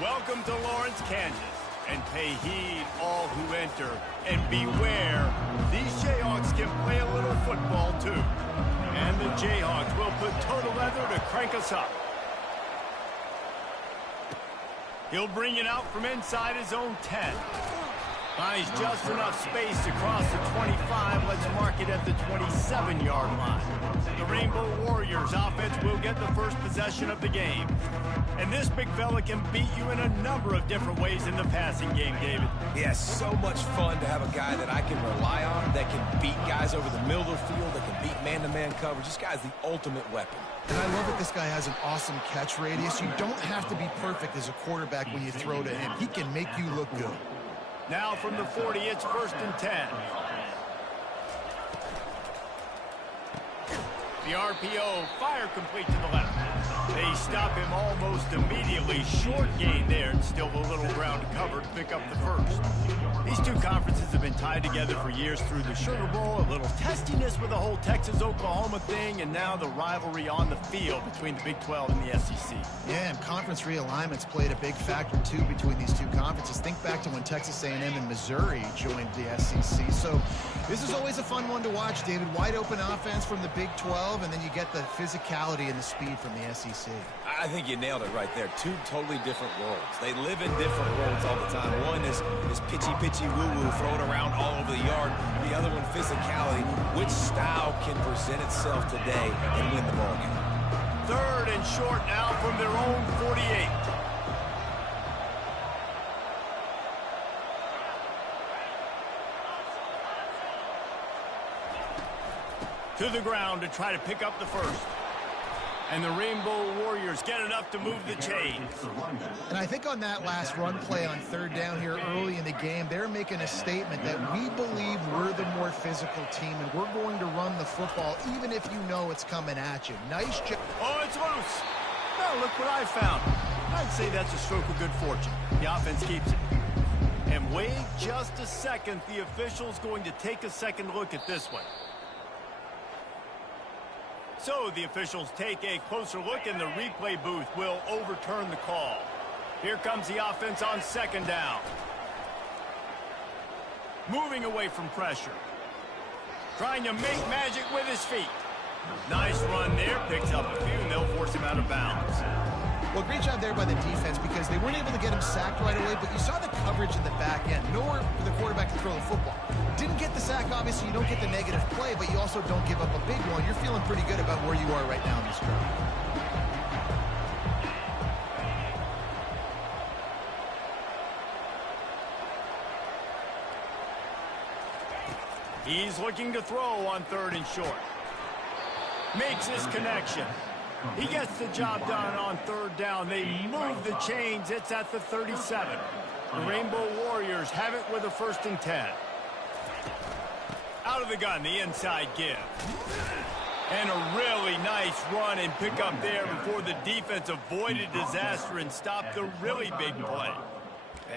Welcome to Lawrence, Kansas, and pay heed all who enter, and beware, these Jayhawks can play a little football too. And the Jayhawks will put total leather to crank us up. He'll bring it out from inside his own 10. Finds just enough space to cross the 25. Let's mark it at the 27-yard line. The Rainbow Warriors offense will get the first possession of the game. And this big fella can beat you in a number of different ways in the passing game, David. Yeah, so much fun to have a guy that I can rely on, that can beat guys over the middle of the field, that can beat man-to-man coverage. This guy's the ultimate weapon. And I love that this guy has an awesome catch radius. You don't have to be perfect as a quarterback when you throw to him. He can make you look good. Now from the 40, it's 1st and 10. The RPO, fire complete to the left. They stop him almost immediately. Short gain there, and still a little ground to cover to pick up the first. These two conferences have been tied together for years through the Sugar Bowl, a little testiness with the whole Texas-Oklahoma thing, and now the rivalry on the field between the Big 12 and the SEC. Yeah, and conference realignments played a big factor, too, between these two conferences. Think back to when Texas A&M and Missouri joined the SEC. So this is always a fun one to watch, David. Wide open offense from the Big 12, and then you get the physicality and the speed from the SEC. I think you nailed it right there. Two totally different worlds. They live in different worlds all the time. One is pitchy woo-woo, throwing around all over the yard. The other one, physicality. Which style can present itself today and win the ball game? 3rd and short now from their own 48. To the ground to try to pick up the first. And the Rainbow Warriors get enough to move the chains. And I think on that last run play on 3rd down here early in the game, they're making a statement that we believe we're the more physical team, and we're going to run the football even if you know it's coming at you. Nice job. Oh, it's loose. Now look what I found. I'd say that's a stroke of good fortune. The offense keeps it. And wait just a second. The official's going to take a second look at this one. So the officials take a closer look, and the replay booth will overturn the call. Here comes the offense on 2nd down. Moving away from pressure. Trying to make magic with his feet. Nice run there. Picks up a few, and they'll force him out of bounds. Well, great job there by the defense because they weren't able to get him sacked right away, but you saw the coverage in the back end. Nowhere for the quarterback to throw the football. Didn't get the sack, obviously. You don't get the negative play, but you also don't give up a big one. You're feeling pretty good about where you are right now in this drive. He's looking to throw on 3rd and short. Makes his connection. He gets the job done on 3rd down. They move the chains. It's at the 37. The Rainbow Warriors have it with a 1st and 10. Out of the gun, the inside give. And a really nice run and pick up there before the defense avoided disaster and stopped the really big play.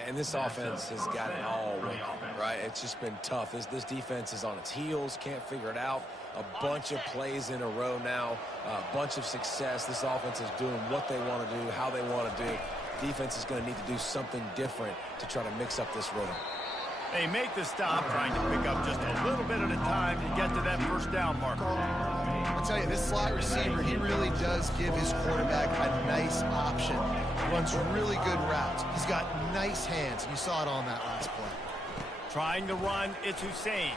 And this offense has got it all right? It's just been tough. This defense is on its heels, can't figure it out. A bunch of plays in a row now, a bunch of success. This offense is doing what they want to do, how they want to do. Defense is going to need to do something different to try to mix up this rhythm. They make the stop, trying to pick up just a little bit at a time to get to that 1st down marker. I'll tell you, this slot receiver, he really does give his quarterback a nice option. Runs really good routes. He's got nice hands. You saw it on that last play. Trying to run, it's Hussein.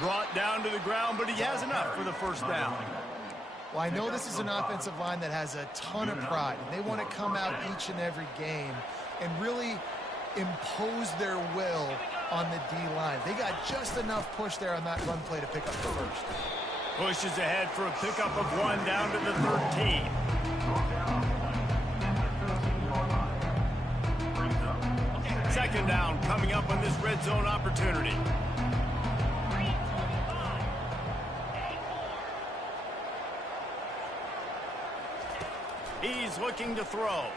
Brought down to the ground, but he has enough for the 1st down. Well, I know this is an offensive line that has a ton of pride. They want to come out each and every game and really impose their will on the D-line. They got just enough push there on that run play to pick up the first. Pushes ahead for a pickup of 1 down to the 13. Second down coming up on this red zone opportunity. He's looking to throw.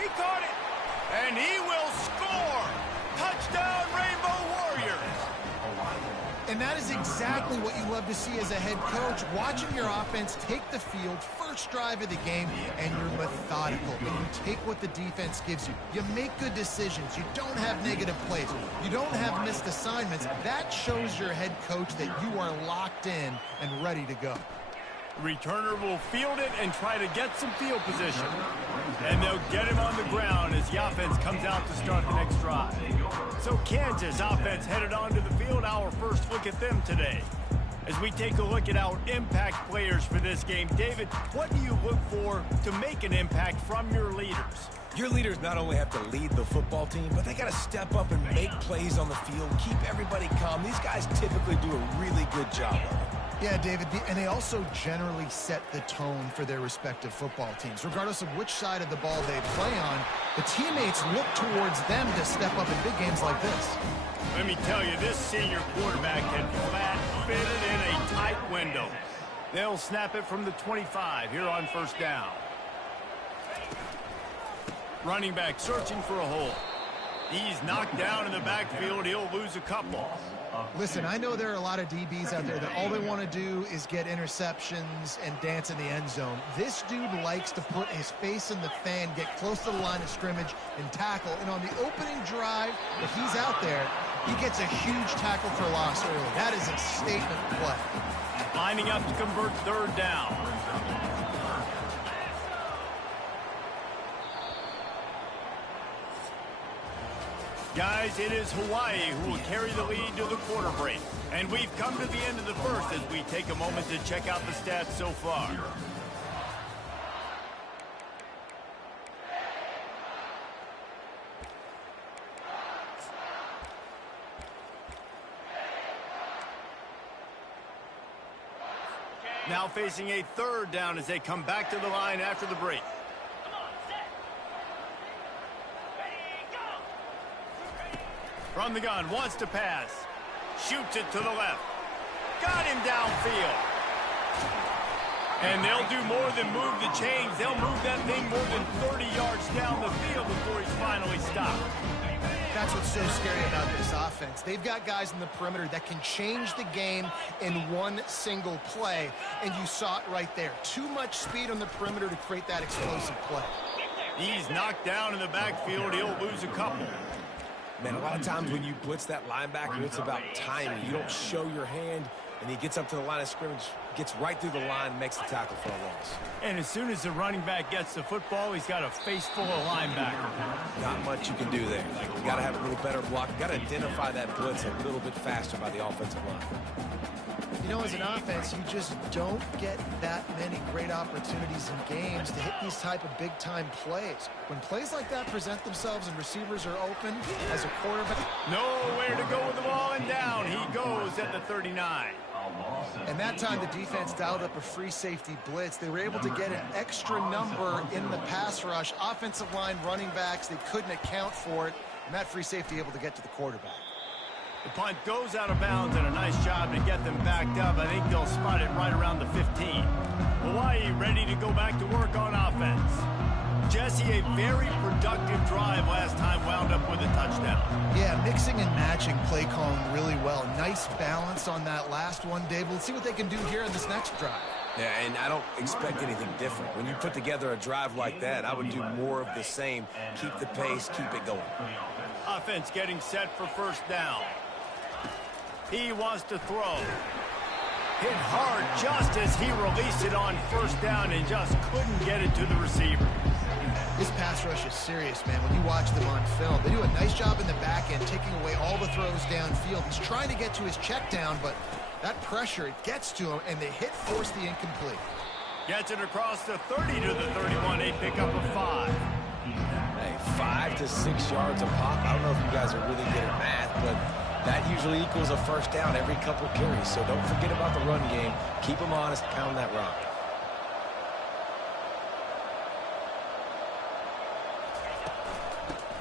He caught it, and he will score. Touchdown, Rainbow Warriors. And that is exactly what you love to see as a head coach, watching your offense take the field, first drive of the game, and you're methodical, and you take what the defense gives you. You make good decisions. You don't have negative plays. You don't have missed assignments. That shows your head coach that you are locked in and ready to go. Returner will field it and try to get some field position. And they'll get him on the ground as the offense comes out to start the next drive. So Kansas offense headed onto the field. Our first look at them today. As we take a look at our impact players for this game, David, what do you look for to make an impact from your leaders? Your leaders not only have to lead the football team, but they got to step up and make plays on the field, keep everybody calm. These guys typically do a really good job of it. Yeah, David, and they also generally set the tone for their respective football teams. Regardless of which side of the ball they play on, the teammates look towards them to step up in big games like this. Let me tell you, this senior quarterback can flat-fit it in a tight window. They'll snap it from the 25 here on first down. Running back searching for a hole. He's knocked down in the backfield. He'll lose a couple. Listen, I know there are a lot of DBs out there that all they want to do is get interceptions and dance in the end zone. This dude likes to put his face in the fan, get close to the line of scrimmage, and tackle. And on the opening drive, if he's out there, he gets a huge tackle for loss early. That is a statement play. Lining up to convert third down. Guys, it is Hawaii who will carry the lead to the quarter break. And we've come to the end of the first as we take a moment to check out the stats so far. Now facing a third down as they come back to the line after the break. From the gun, wants to pass. Shoots it to the left. Got him downfield. And they'll do more than move the chains. They'll move that thing more than 30 yards down the field before he's finally stopped. That's what's so scary about this offense. They've got guys in the perimeter that can change the game in one single play, and you saw it right there. Too much speed on the perimeter to create that explosive play. He's knocked down in the backfield. He'll lose a couple. Man, a lot of times when you blitz that linebacker, it's about timing. You don't show your hand, and he gets up to the line of scrimmage, gets right through the line, makes the tackle for a loss. And as soon as the running back gets the football, he's got a face full of linebacker. Not much you can do there. You got to have a little better block. You got to identify that blitz a little bit faster by the offensive line. You know, as an offense, you just don't get that many great opportunities in games to hit these type of big-time plays. When plays like that present themselves and receivers are open, as a quarterback... Nowhere to go with the ball, and down he goes at the 39. And that time the defense dialed up a free safety blitz. They were able to get an extra number in the pass rush. Offensive line, running backs, they couldn't account for it. And that free safety able to get to the quarterback. The punt goes out of bounds, and a nice job to get them backed up. I think they'll spot it right around the 15. Hawaii ready to go back to work on offense. Jesse, a very productive drive last time, wound up with a touchdown. Yeah, mixing and matching play calling really well. Nice balance on that last one, Dave. Let's see what they can do here in this next drive. Yeah, and I don't expect anything different. When you put together a drive like that, I would do more of the same. Keep the pace, keep it going. Offense getting set for first down. He wants to throw. Hit hard just as he released it on first down and just couldn't get it to the receiver. This pass rush is serious, man. When you watch them on film, they do a nice job in the back end, taking away all the throws downfield. He's trying to get to his check down, but that pressure, it gets to him, and the hit forced the incomplete. Gets it across the 30 to the 31. A pickup of 5. Hey, 5 to 6 yards a pop. I don't know if you guys are really good at math, but that usually equals a first down every couple carries. So don't forget about the run game. Keep them honest, pound that rock.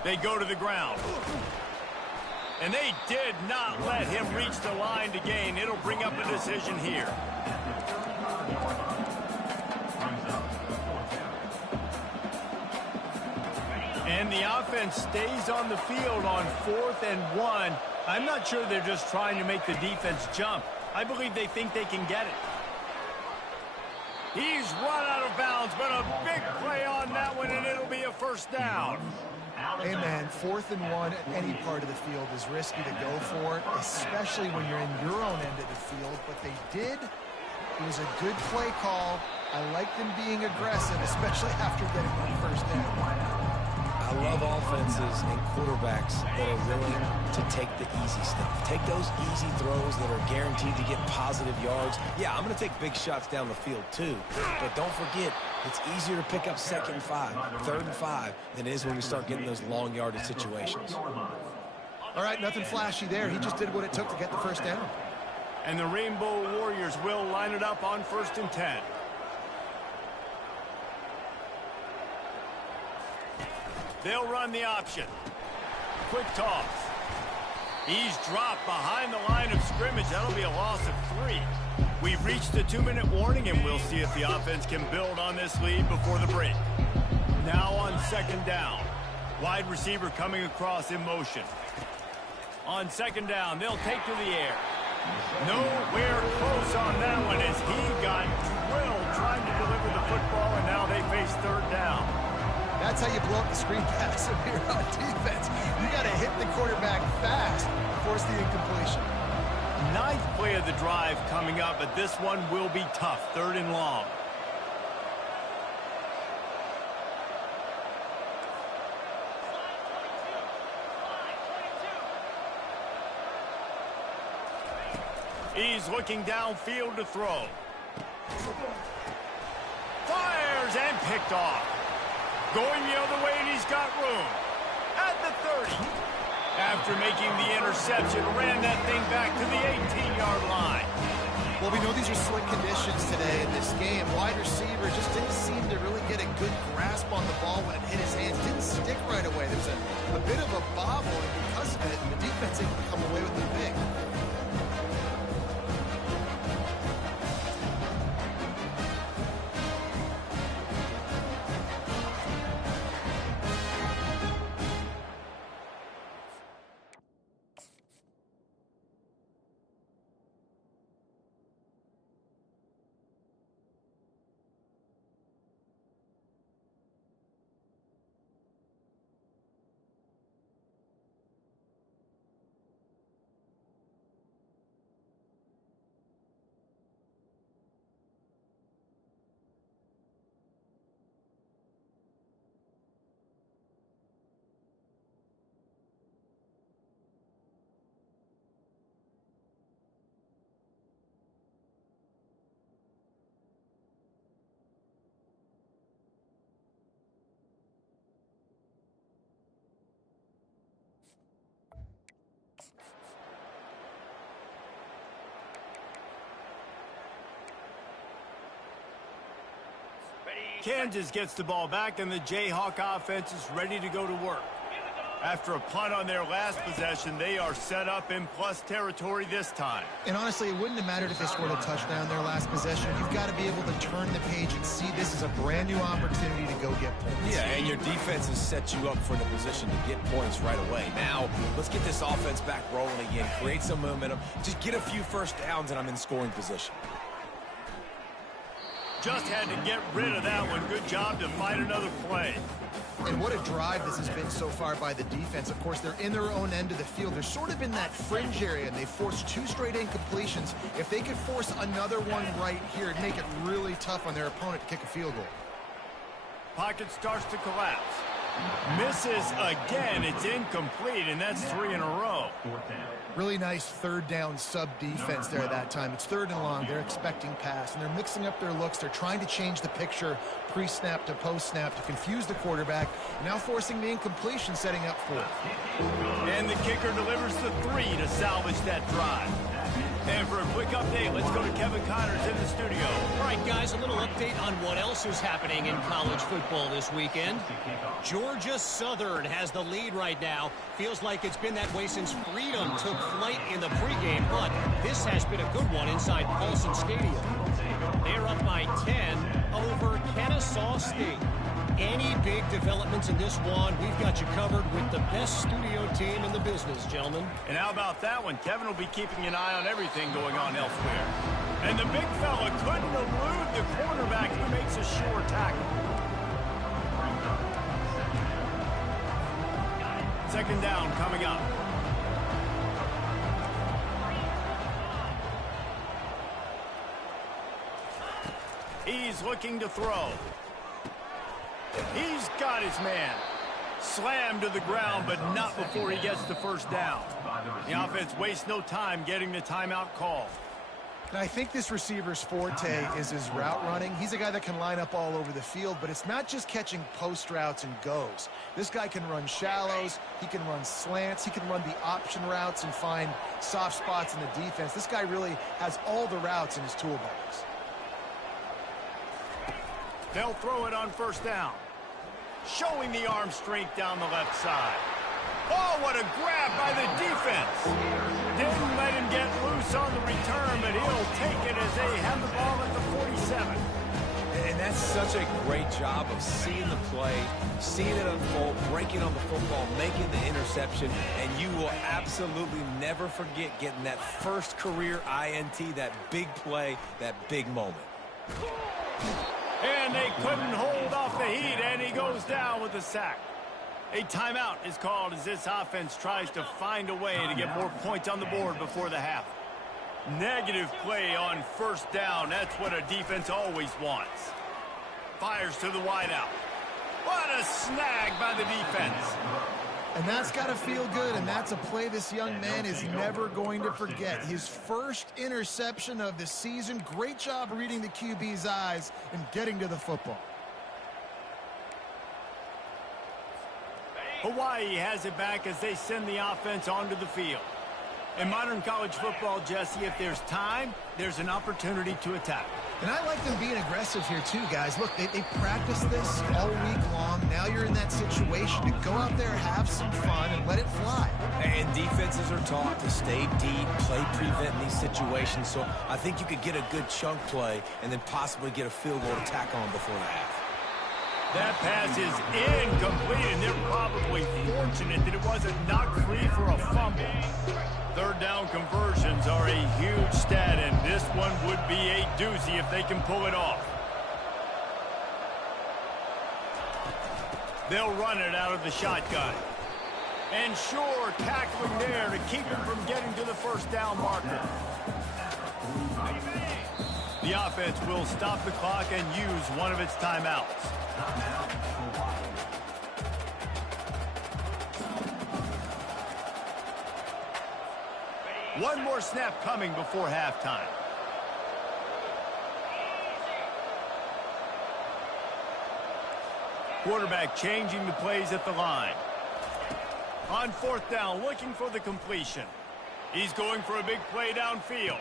They go to the ground. And they did not let him reach the line to gain. It'll bring up a decision here. And the offense stays on the field on 4th and 1. I'm not sure they're just trying to make the defense jump. I believe they think they can get it. He's run out of bounds, but a big play on that one, and it'll be a first down. Hey, man, 4th and 1 at any part of the field is risky to go for, especially when you're in your own end of the field. But they did. It was a good play call. I like them being aggressive, especially after getting that first down. I love offenses and quarterbacks that are willing to take the easy stuff. Take those easy throws that are guaranteed to get positive yards. Yeah, I'm going to take big shots down the field too. But don't forget, it's easier to pick up 2nd and 5, 3rd and 5 than it is when we start getting those long yardage situations. All right, nothing flashy there. He just did what it took to get the first down. And the Rainbow Warriors will line it up on 1st and 10. They'll run the option. Quick toss. He's dropped behind the line of scrimmage. That'll be a loss of 3. We've reached the 2-minute warning, and we'll see if the offense can build on this lead before the break. Now on 2nd down. Wide receiver coming across in motion. On 2nd down, they'll take to the air. Nowhere close on that one as he got drilled trying to deliver the football, and now they face 3rd down. That's how you blow up the screen pass if you're on defense. You got to hit the quarterback fast, force the incompletion. 9th play of the drive coming up, but this one will be tough. 3rd and long. He's looking downfield to throw. Fires and picked off. Going the other way, and he's got room. At the 30. After making the interception, ran that thing back to the 18-yard line. Well, we know these are slick conditions today in this game. Wide receiver just didn't seem to really get a good grasp on the ball when it hit his hands. Didn't stick right away. There was a bit of a bobble, and because of it, the defense able to come away with the pick. Kansas gets the ball back, and the Jayhawk offense is ready to go to work. After a punt on their last possession, they are set up in plus territory this time. And honestly, it wouldn't have mattered if they scored a touchdown their last possession. You've got to be able to turn the page and see this is a brand new opportunity to go get points. Yeah, and your defense has set you up for the position to get points right away. Now, let's get this offense back rolling again, create some momentum, just get a few first downs, and I'm in scoring position. Just had to get rid of that one. Good job to find another play. And what a drive this has been so far by the defense. Of course, they're in their own end of the field. They're sort of in that fringe area, and they forced 2 straight incompletions. If they could force another one right here, it'd make it really tough on their opponent to kick a field goal. Pocket starts to collapse. Misses again. It's incomplete, and that's 3 in a row. Really nice 3rd down sub-defense there that time. It's 3rd and long. They're expecting pass, and they're mixing up their looks. They're trying to change the picture pre-snap to post-snap to confuse the quarterback, now forcing the incompletion, setting up 4th. And the kicker delivers the 3 to salvage that drive. And for a quick update, let's go to Kevin Connors in the studio. All right, guys, a little update on what else is happening in college football this weekend. Georgia Southern has the lead right now. Feels like it's been that way since Freedom took flight in the pregame, but this has been a good one inside Paulson Stadium. They're up by 10 over Kennesaw State. Any big developments in this one, we've got you covered with the best studio team in the business, gentlemen. And how about that one? Kevin will be keeping an eye on everything going on elsewhere. And the big fella couldn't elude the quarterback who makes a sure tackle. Second down coming up. He's looking to throw. He's got his man. Slammed to the ground, but not before he gets the first down. The offense wastes no time getting the timeout call. And I think this receiver's forte is his route running. He's a guy that can line up all over the field, but it's not just catching post routes and goes. This guy can run shallows, he can run slants, he can run the option routes and find soft spots in the defense. This guy really has all the routes in his toolbox. They'll throw it on first down. Showing the arm strength down the left side. Oh, what a grab by the defense. Didn't let him get loose on the return, but he'll take it as they have the ball at the 47. And that's such a great job of seeing the play, seeing it unfold, breaking on the football, making the interception, and you will absolutely never forget getting that first career INT, that big play, that big moment. And they couldn't hold off the heat, and he goes down with a sack. A timeout is called as this offense tries to find a way to get more points on the board before the half. Negative play on first down. That's what a defense always wants. Fires to the wideout. What a snag by the defense. And that's got to feel good, and that's a play this young man is never going to forget. His first interception of the season. Great job reading the QB's eyes and getting to the football. Hawaii has it back as they send the offense onto the field. In modern college football, Jesse, if there's time, there's an opportunity to attack. And I like them being aggressive here too, guys. Look, they practiced this all week long. Now you're in that situation to go out there, have some fun, and let it fly. And defenses are taught to stay deep, play prevent in these situations. So I think you could get a good chunk play and then possibly get a field goal to tack on before the half. That pass is incomplete, and they're probably fortunate that it wasn't knocked free for a fumble. Third down conversions are a huge stat, and this one would be a doozy if they can pull it off. They'll run it out of the shotgun. And sure, tackling there to keep him from getting to the first down marker. The offense will stop the clock and use one of its timeouts. One more snap coming before halftime. Quarterback changing the plays at the line. On fourth down, looking for the completion. He's going for a big play downfield.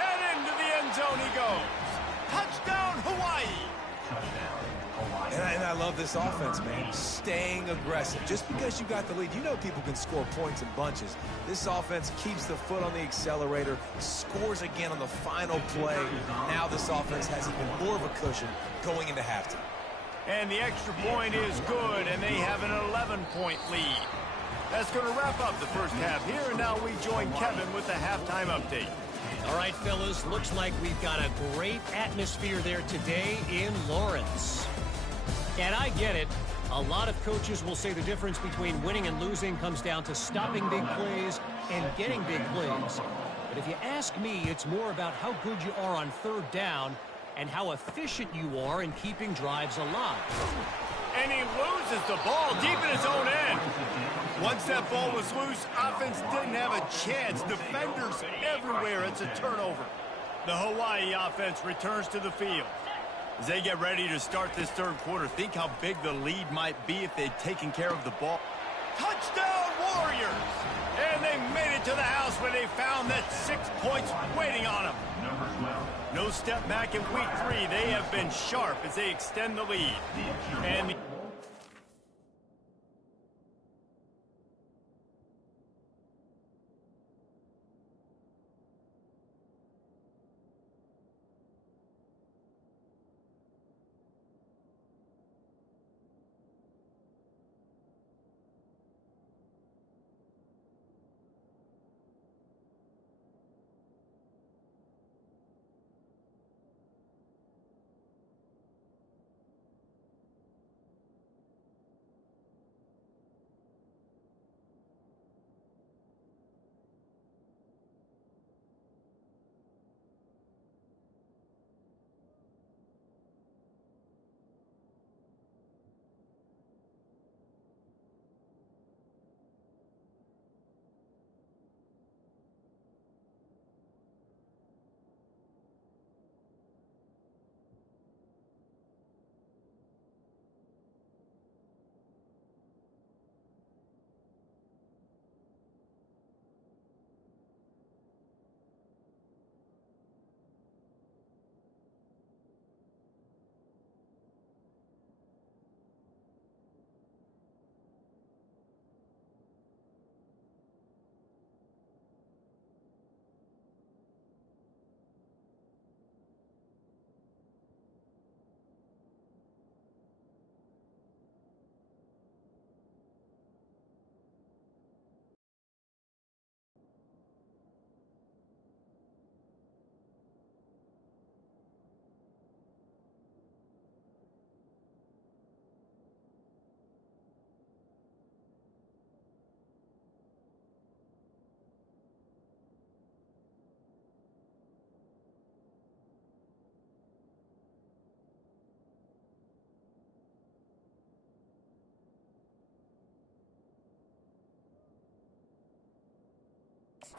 And into the end zone he goes. Touchdown, Hawaii! And I love this offense, man. Staying aggressive. Just because you got the lead, you know people can score points in bunches. This offense keeps the foot on the accelerator, scores again on the final play. Now this offense has even more of a cushion going into halftime. And the extra point is good, and they have an 11-point lead. That's going to wrap up the first half here, and now we join Kevin with the halftime update. All right, fellas, looks like we've got a great atmosphere there today in Lawrence. And I get it. A lot of coaches will say the difference between winning and losing comes down to stopping big plays and getting big plays. But if you ask me, it's more about how good you are on third down and how efficient you are in keeping drives alive. And he loses the ball deep in his own end. Once that ball was loose, offense didn't have a chance. Defenders everywhere. It's a turnover. The Hawaii offense returns to the field. As they get ready to start this third quarter, think how big the lead might be if they'd taken care of the ball. Touchdown, Warriors! And they made it to the house where they found that 6 points waiting on them. No step back in week 3. They have been sharp as they extend the lead. And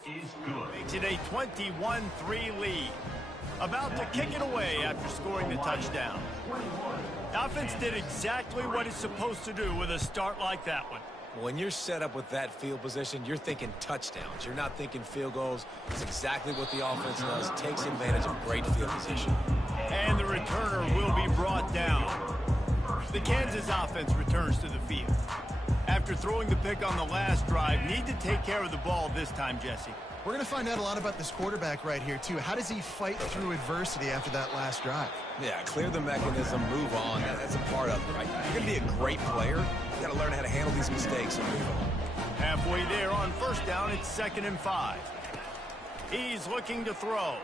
Makes it a 21-3 lead. About to kick it away after scoring the touchdown. The offense did exactly what it's supposed to do with a start like that one. When you're set up with that field position, you're thinking touchdowns. You're not thinking field goals. It's exactly what the offense does. Takes advantage of great field position. And the returner will be brought down. The Kansas offense returns to the field. After throwing the pick on the last drive, need to take care of the ball this time, Jesse. We're going to find out a lot about this quarterback right here, too. How does he fight through adversity after that last drive? Yeah, clear the mechanism, move on. That's a part of it, right? You're going to be a great player. You got to learn how to handle these mistakes and move on. Halfway there on first down, it's 2nd and 5. He's looking to throw.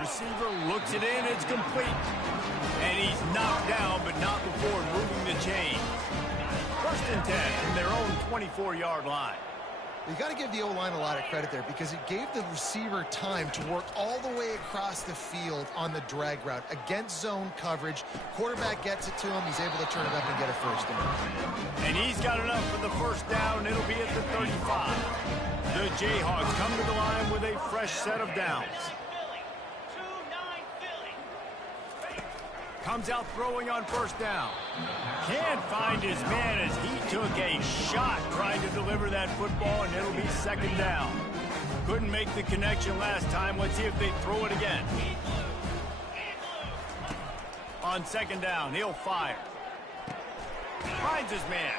Receiver looks it in, it's complete. And he's knocked down, but not before moving the chain. 1st and 10 from their own 24-yard line. You got to give the O-line a lot of credit there because it gave the receiver time to work all the way across the field on the drag route against zone coverage. Quarterback gets it to him. He's able to turn it up and get a first down. And he's got enough for the first down. It'll be at the 35. The Jayhawks come to the line with a fresh set of downs. Comes out throwing on first down. Can't find his man as he took a shot trying to deliver that football, and it'll be 2nd down. Couldn't make the connection last time. Let's see if they throw it again. On 2nd down, he'll fire. Finds his man.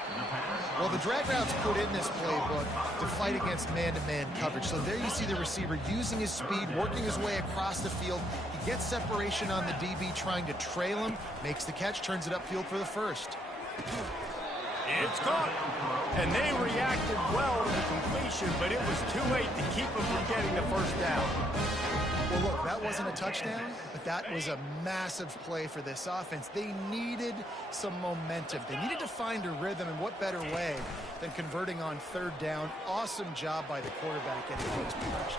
Well, the drag route's put in this playbook to fight against man-to-man coverage. So there you see the receiver using his speed, working his way across the field. He gets separation on the DB trying to trail him, makes the catch, turns it upfield for the first. It's caught. And they reacted well to the completion, but it was too late to keep him from getting the first down. Well, look, that wasn't a touchdown, but that was a massive play for this offense. They needed some momentum. They needed to find a rhythm, and what better way than converting on 3rd down. Awesome job by the quarterback getting those pushed.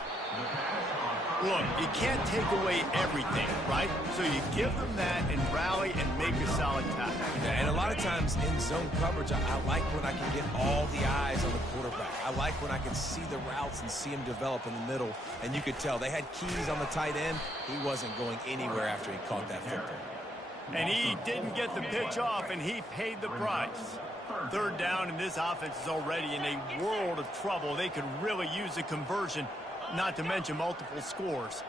Look, you can't take away everything, right? So you give them that and rally and make a solid tackle. Yeah, and a lot of times in zone coverage, I like when I can get all the eyes on the quarterback. I like when I can see the routes and see him develop in the middle. And you could tell they had keys on the tight end. He wasn't going anywhere after he caught that football. And he didn't get the pitch off, and he paid the price. 3rd down, and this offense is already in a world of trouble. They could really use a conversion, not to mention multiple scores.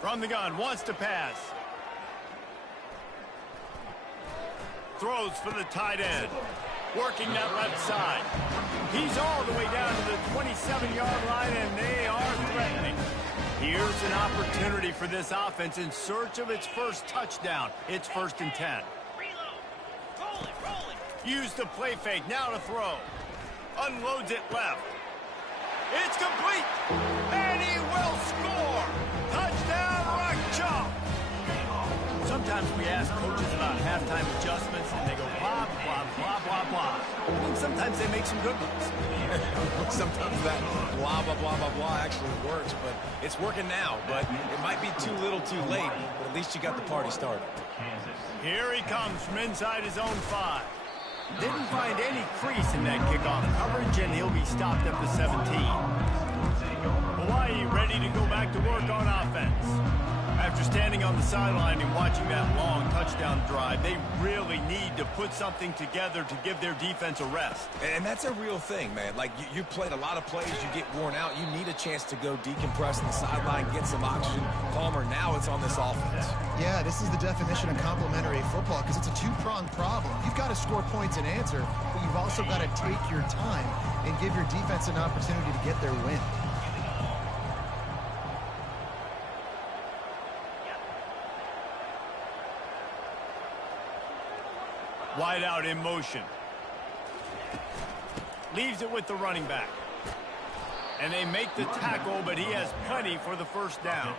From the gun, wants to pass. Throws for the tight end. Working that left side. He's all the way down to the 27-yard line, and they are threatening. Here's an opportunity for this offense in search of its first touchdown. It's 1st and 10. Use the play fake, now to throw. Unloads it left. It's complete, and he will score. Touchdown, Rock Chalk. Sometimes we ask coaches about halftime adjustments, and they go blah, blah, blah, blah, blah. And sometimes they make some good ones. Sometimes that blah, blah, blah, blah, blah actually works, but it's working now. But it might be too little too late, but at least you got the party started. Here he comes from inside his own 5. Didn't find any crease in that kickoff coverage, and he'll be stopped at the 17. Hawaii ready to go back to work on offense. After standing on the sideline and watching that long touchdown drive, they really need to put something together to give their defense a rest. And that's a real thing, man. Like, you played a lot of plays, you get worn out. You need a chance to go decompress on the sideline, get some oxygen. Palmer, now it's on this offense. Yeah, this is the definition of complementary football because it's a two-pronged problem. You've got to score points and answer, but you've also got to take your time and give your defense an opportunity to get their win. Wide out in motion. Leaves it with the running back. And they make the tackle, but he has plenty for the first down.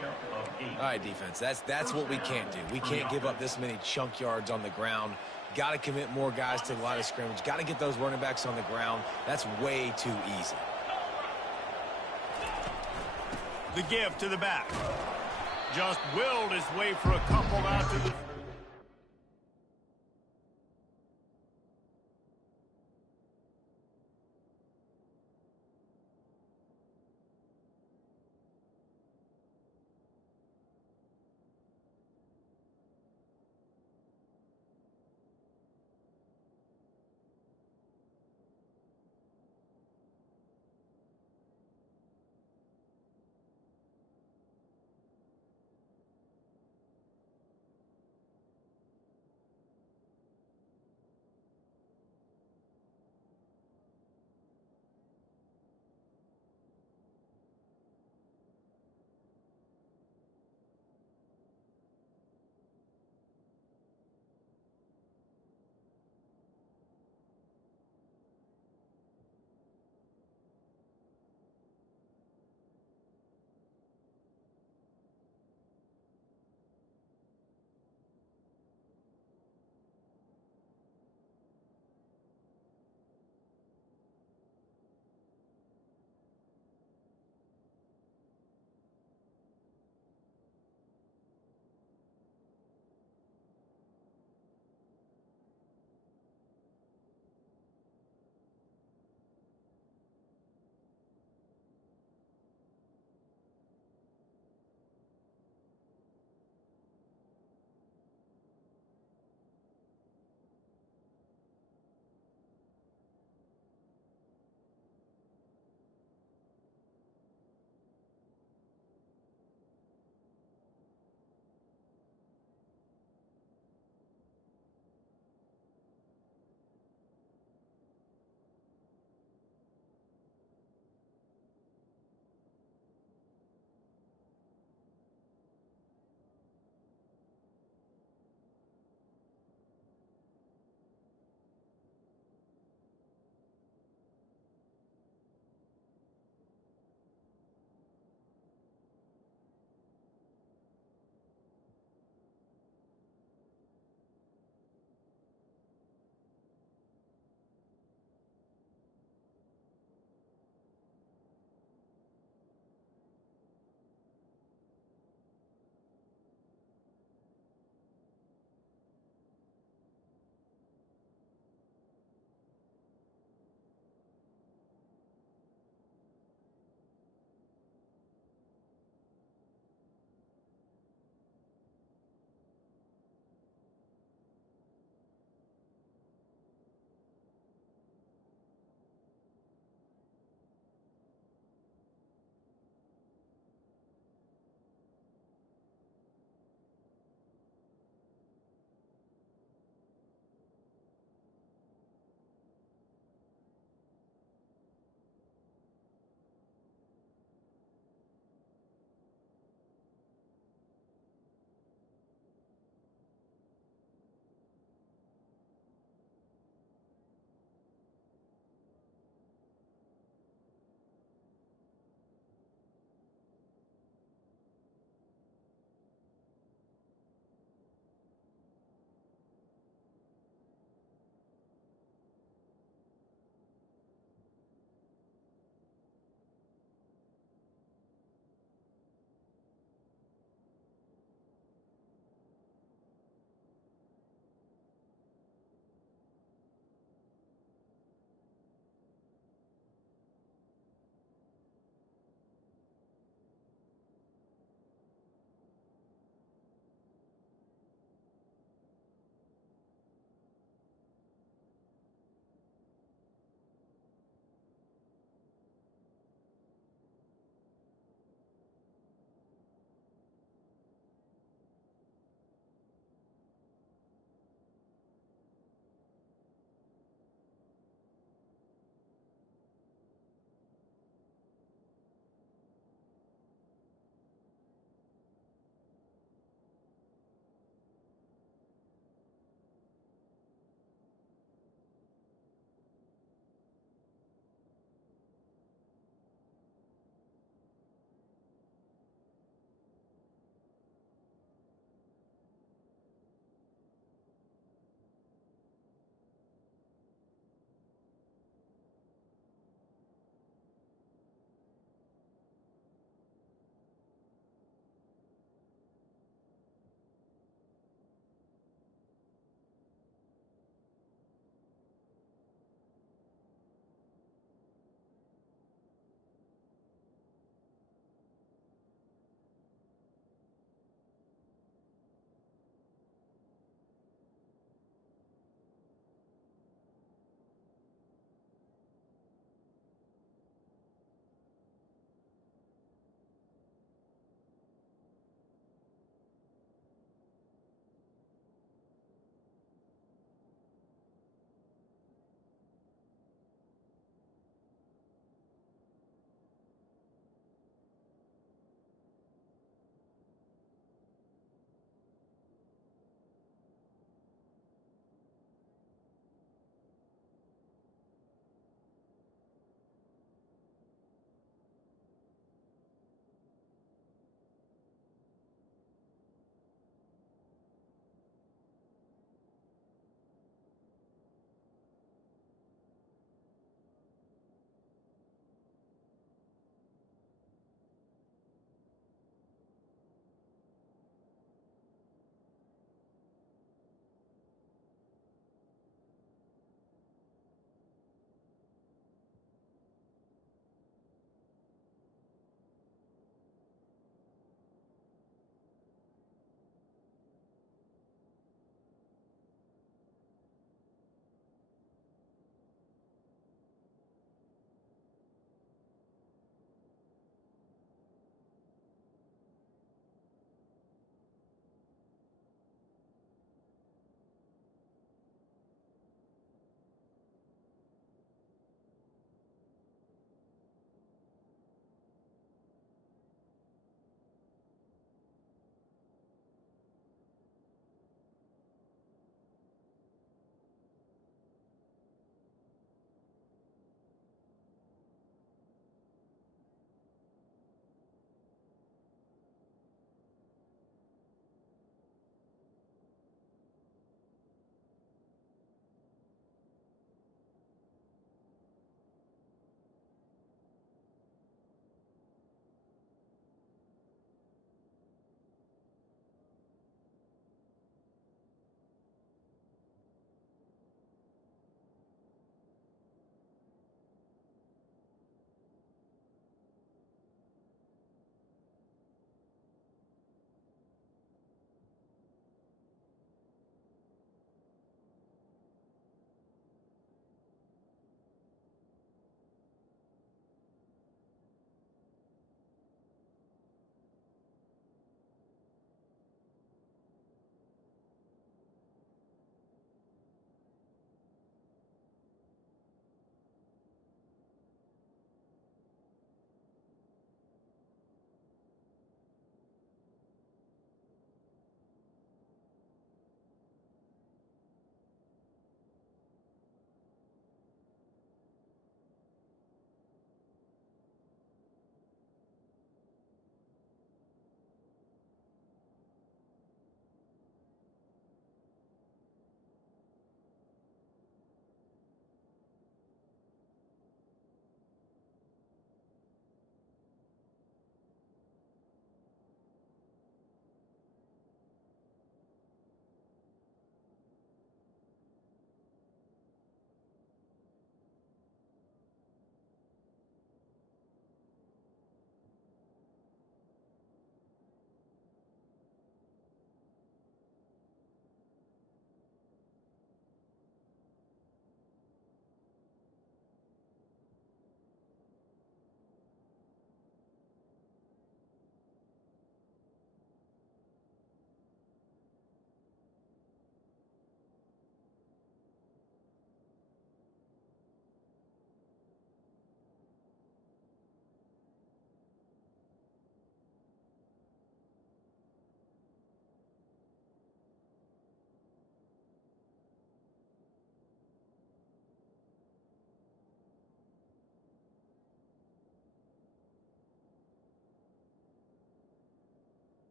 All right, defense, that's what we can't do. We can't give up this many chunk yards on the ground. Got to commit more guys to the line of scrimmage. Got to get those running backs on the ground. That's way too easy. The give to the back. Just willed his way for a couple out to the...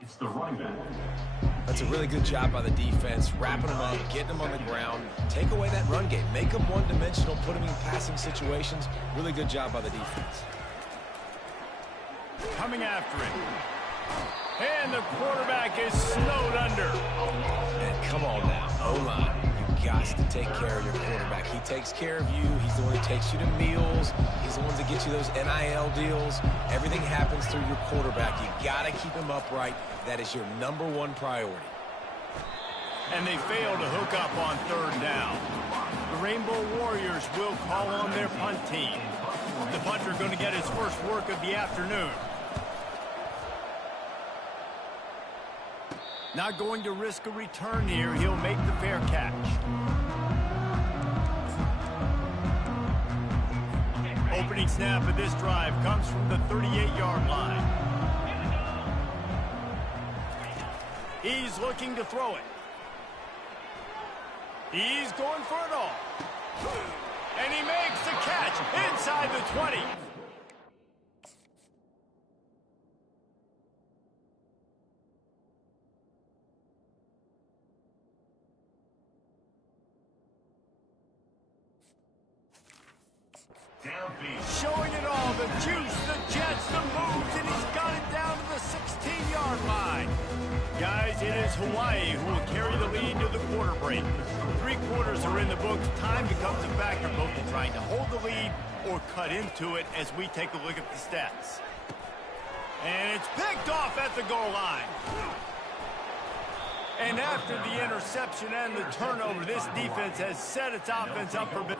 It's the running back. That's a really good job by the defense, wrapping them up, getting them on the ground, take away that run game, make them one-dimensional, put them in passing situations. Really good job by the defense. Coming after it. And the quarterback is snowed under. And come on now, O-line. You got to take care of your quarterback. He takes care of you. He's the one who takes you to meals. He's the one that gets you those NIL deals. Everything happens through your quarterback. You got to keep him upright. That is your #1 priority. And they fail to hook up on 3rd down. The Rainbow Warriors will call on their punt team. The punter going to get his first work of the afternoon. Not going to risk a return here. He'll make the fair catch. Opening snap of this drive comes from the 38-yard line. He's looking to throw it. He's going for it all. And he makes the catch inside the 20. Showing it all, the juice, the jets, the moves, and he's got it down to the 16-yard line. Guys, it is Hawaii who will carry the lead to the quarter break. 3 quarters are in the books. Time becomes a factor both in trying to hold the lead or cut into it as we take a look at the stats. And it's picked off at the goal line. And after the interception and the turnover, this defense has set its offense up for a bit.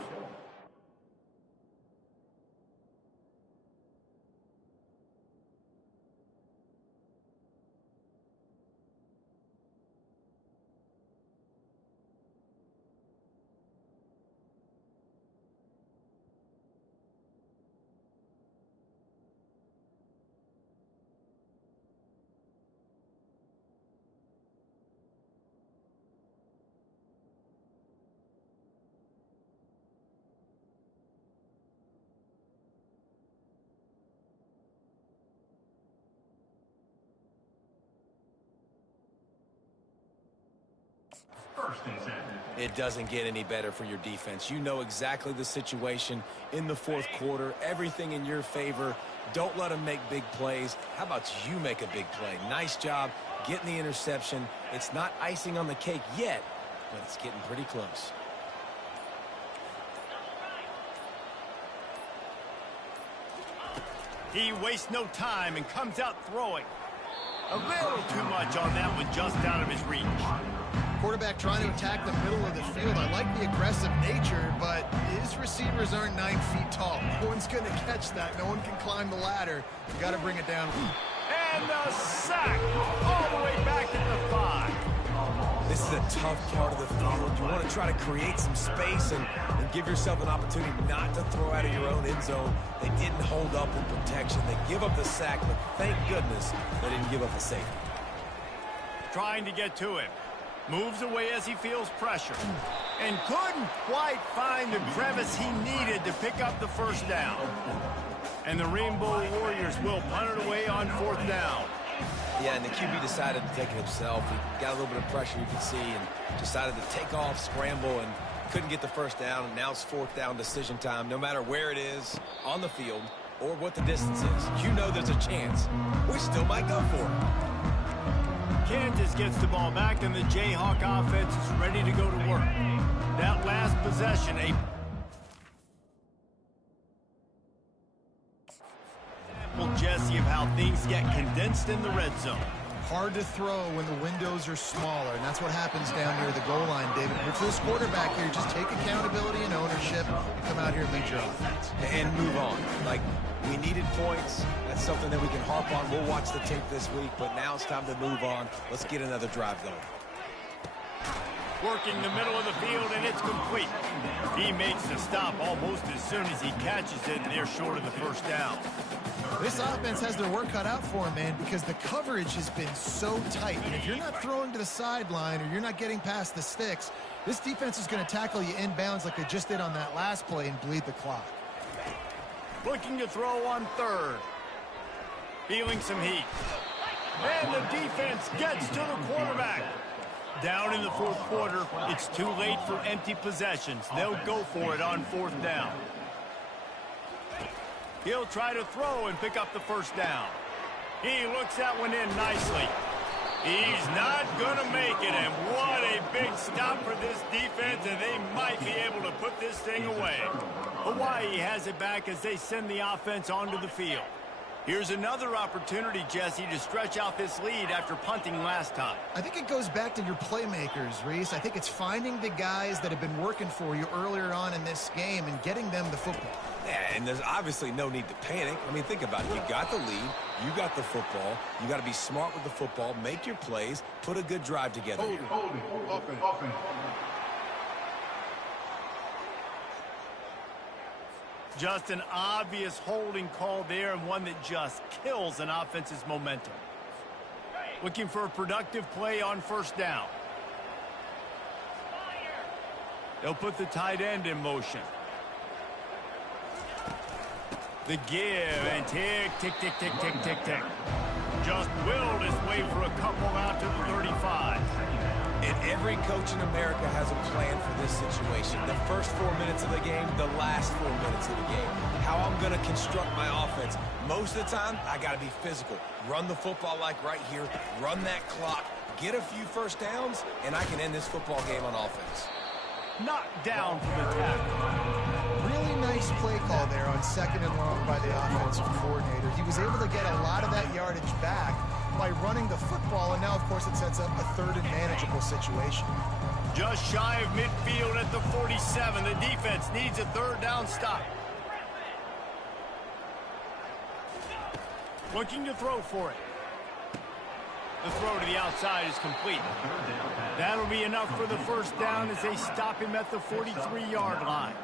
It doesn't get any better for your defense. You know exactly the situation in the 4th quarter. Everything in your favor. Don't let them make big plays. How about you make a big play? Nice job getting the interception. It's not icing on the cake yet, but it's getting pretty close. He wastes no time and comes out throwing. A little too much on that one, just out of his reach. Quarterback trying to attack the middle of the field. I like the aggressive nature, but his receivers aren't 9 feet tall. No one's going to catch that. No one can climb the ladder. You got to bring it down. And a sack all the way back at the 5. This is a tough part of the field. You want to try to create some space and give yourself an opportunity not to throw out of your own end zone. They didn't hold up in protection. They give up the sack, but thank goodness they didn't give up a safety. Trying to get to him. Moves away as he feels pressure. And couldn't quite find the crevice he needed to pick up the first down. And the Rainbow Warriors will punt it away on 4th down. Yeah, and the QB decided to take it himself. He got a little bit of pressure, you can see, and decided to take off, scramble, and couldn't get the first down. And now it's 4th down decision time. No matter where it is on the field or what the distance is, you know there's a chance. We still might go for it. Kansas gets the ball back, and the Jayhawk offense is ready to go to work. That last possession, Jesse, of how things get condensed in the red zone. Hard to throw when the windows are smaller, and that's what happens down near the goal line, David. But for this quarterback here, just take accountability and ownership and come out here and lead your offense. And move on. Like, we needed points. That's something that we can harp on. We'll watch the tape this week, but now it's time to move on. Let's get another drive going. Working the middle of the field, and it's complete. He makes the stop almost as soon as he catches it, and they're short of the first down. This offense has their work cut out for them, man, because the coverage has been so tight. And if you're not throwing to the sideline or you're not getting past the sticks, this defense is going to tackle you inbounds like they just did on that last play and bleed the clock. Looking to throw on 3rd. Feeling some heat. And the defense gets to the quarterback. Down in the fourth quarter, it's too late for empty possessions. They'll go for it on fourth down. He'll try to throw and pick up the first down. He looks that one in nicely. He's not going to make it, and what a big stop for this defense, and they might be able to put this thing away. Hawaii has it back as they send the offense onto the field. Here's another opportunity, Jesse, to stretch out this lead after punting last time. I think it goes back to your playmakers, Reese. I think it's finding the guys that have been working for you earlier on in this game and getting them the football. Yeah, and there's obviously no need to panic. I mean, think about it. You got the lead. You got the football. You got to be smart with the football, make your plays, put a good drive together. Offense. Just an obvious holding call there, and one that just kills an offense's momentum. Looking for a productive play on first down. They'll put the tight end in motion. The give, and tick, tick, tick, tick, tick, tick, tick. Just willed his way for a couple out to the 35. And every coach in America has a plan for this situation. The first 4 minutes of the game, the last 4 minutes of the game. How I'm going to construct my offense. Most of the time, I got to be physical. Run the football like right here. Run that clock. Get a few first downs, and I can end this football game on offense. Knocked down for the tackle. Really nice play call there on second and long by the offensive coordinator. He was able to get a lot of that yardage back by running the football, and now, of course, it sets up a third and manageable situation. Just shy of midfield at the 47. The defense needs a third down stop. Looking to throw for it. The throw to the outside is complete. That'll be enough for the first down as they stop him at the 43-yard line.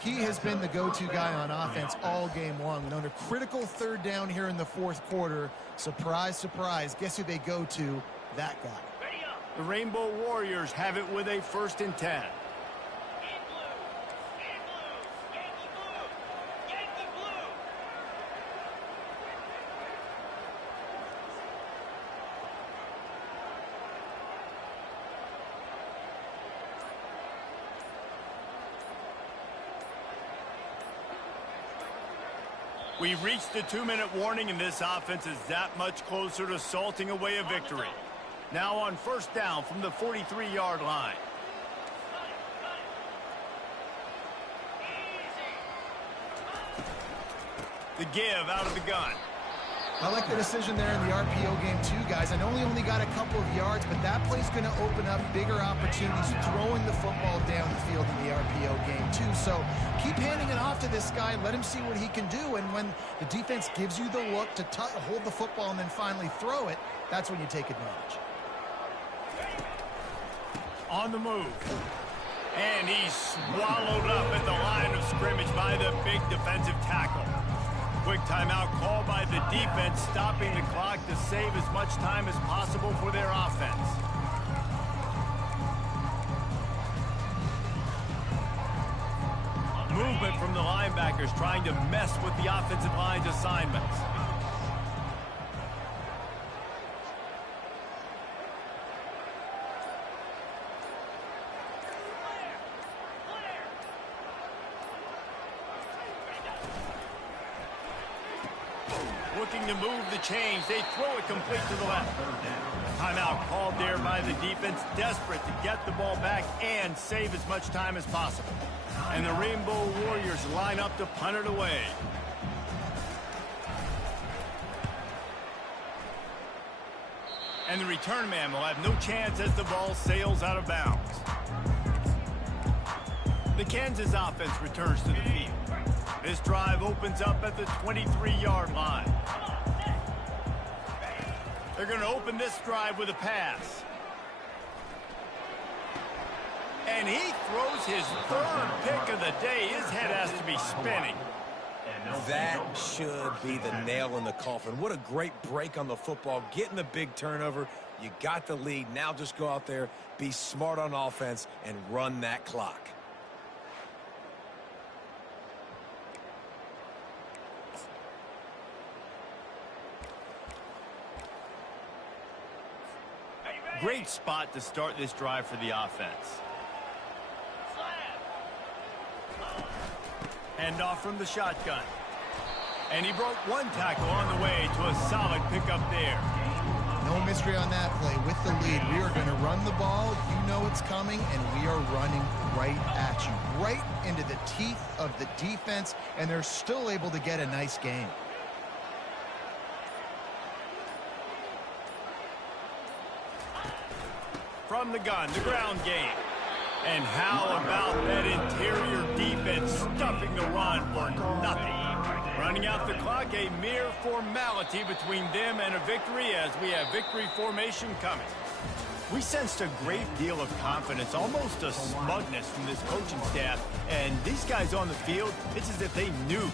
He has been the go-to guy on offense all game long. And on a critical third down here in the fourth quarter, surprise, surprise, guess who they go to? That guy. The Rainbow Warriors have it with a 1st and 10. We've reached the 2-minute warning, and this offense is that much closer to salting away a victory. Now on first down from the 43-yard line. The give out of the gun. I like the decision there in the RPO game too, guys. I know he only got a couple of yards, but that play's going to open up bigger opportunities throwing the football down the field in the RPO game too. So keep handing it off to this guy and let him see what he can do. And when the defense gives you the look to hold the football and then finally throw it, that's when you take advantage. On the move. And he's swallowed up at the line of scrimmage by the big defensive tackle. Quick timeout call by the defense, stopping the clock to save as much time as possible for their offense. Movement from the linebackers trying to mess with the offensive line's assignments. Looking to move the chains. They throw it complete to the left. Timeout called there by the defense, desperate to get the ball back and save as much time as possible. And the Rainbow Warriors line up to punt it away. And the return man will have no chance as the ball sails out of bounds. The Kansas offense returns to the field. This drive opens up at the 23-yard line. They're going to open this drive with a pass. And he throws his third pick of the day. His head has to be spinning. That should be the nail in the coffin. What a great break on the football. Getting the big turnover. You got the lead. Now just go out there, be smart on offense, and run that clock. Great spot to start this drive for the offense. Hand off from the shotgun. And he broke one tackle on the way to a solid pickup there. No mystery on that play. With the lead, we are going to run the ball. You know it's coming, and we are running right at you, right into the teeth of the defense, and they're still able to get a nice gain. From the gun, the ground game. And how about that interior defense stuffing the run for nothing? Running out the clock, a mere formality between them and a victory as we have victory formation coming. We sensed a great deal of confidence, almost a smugness from this coaching staff. And these guys on the field, it's as if they knew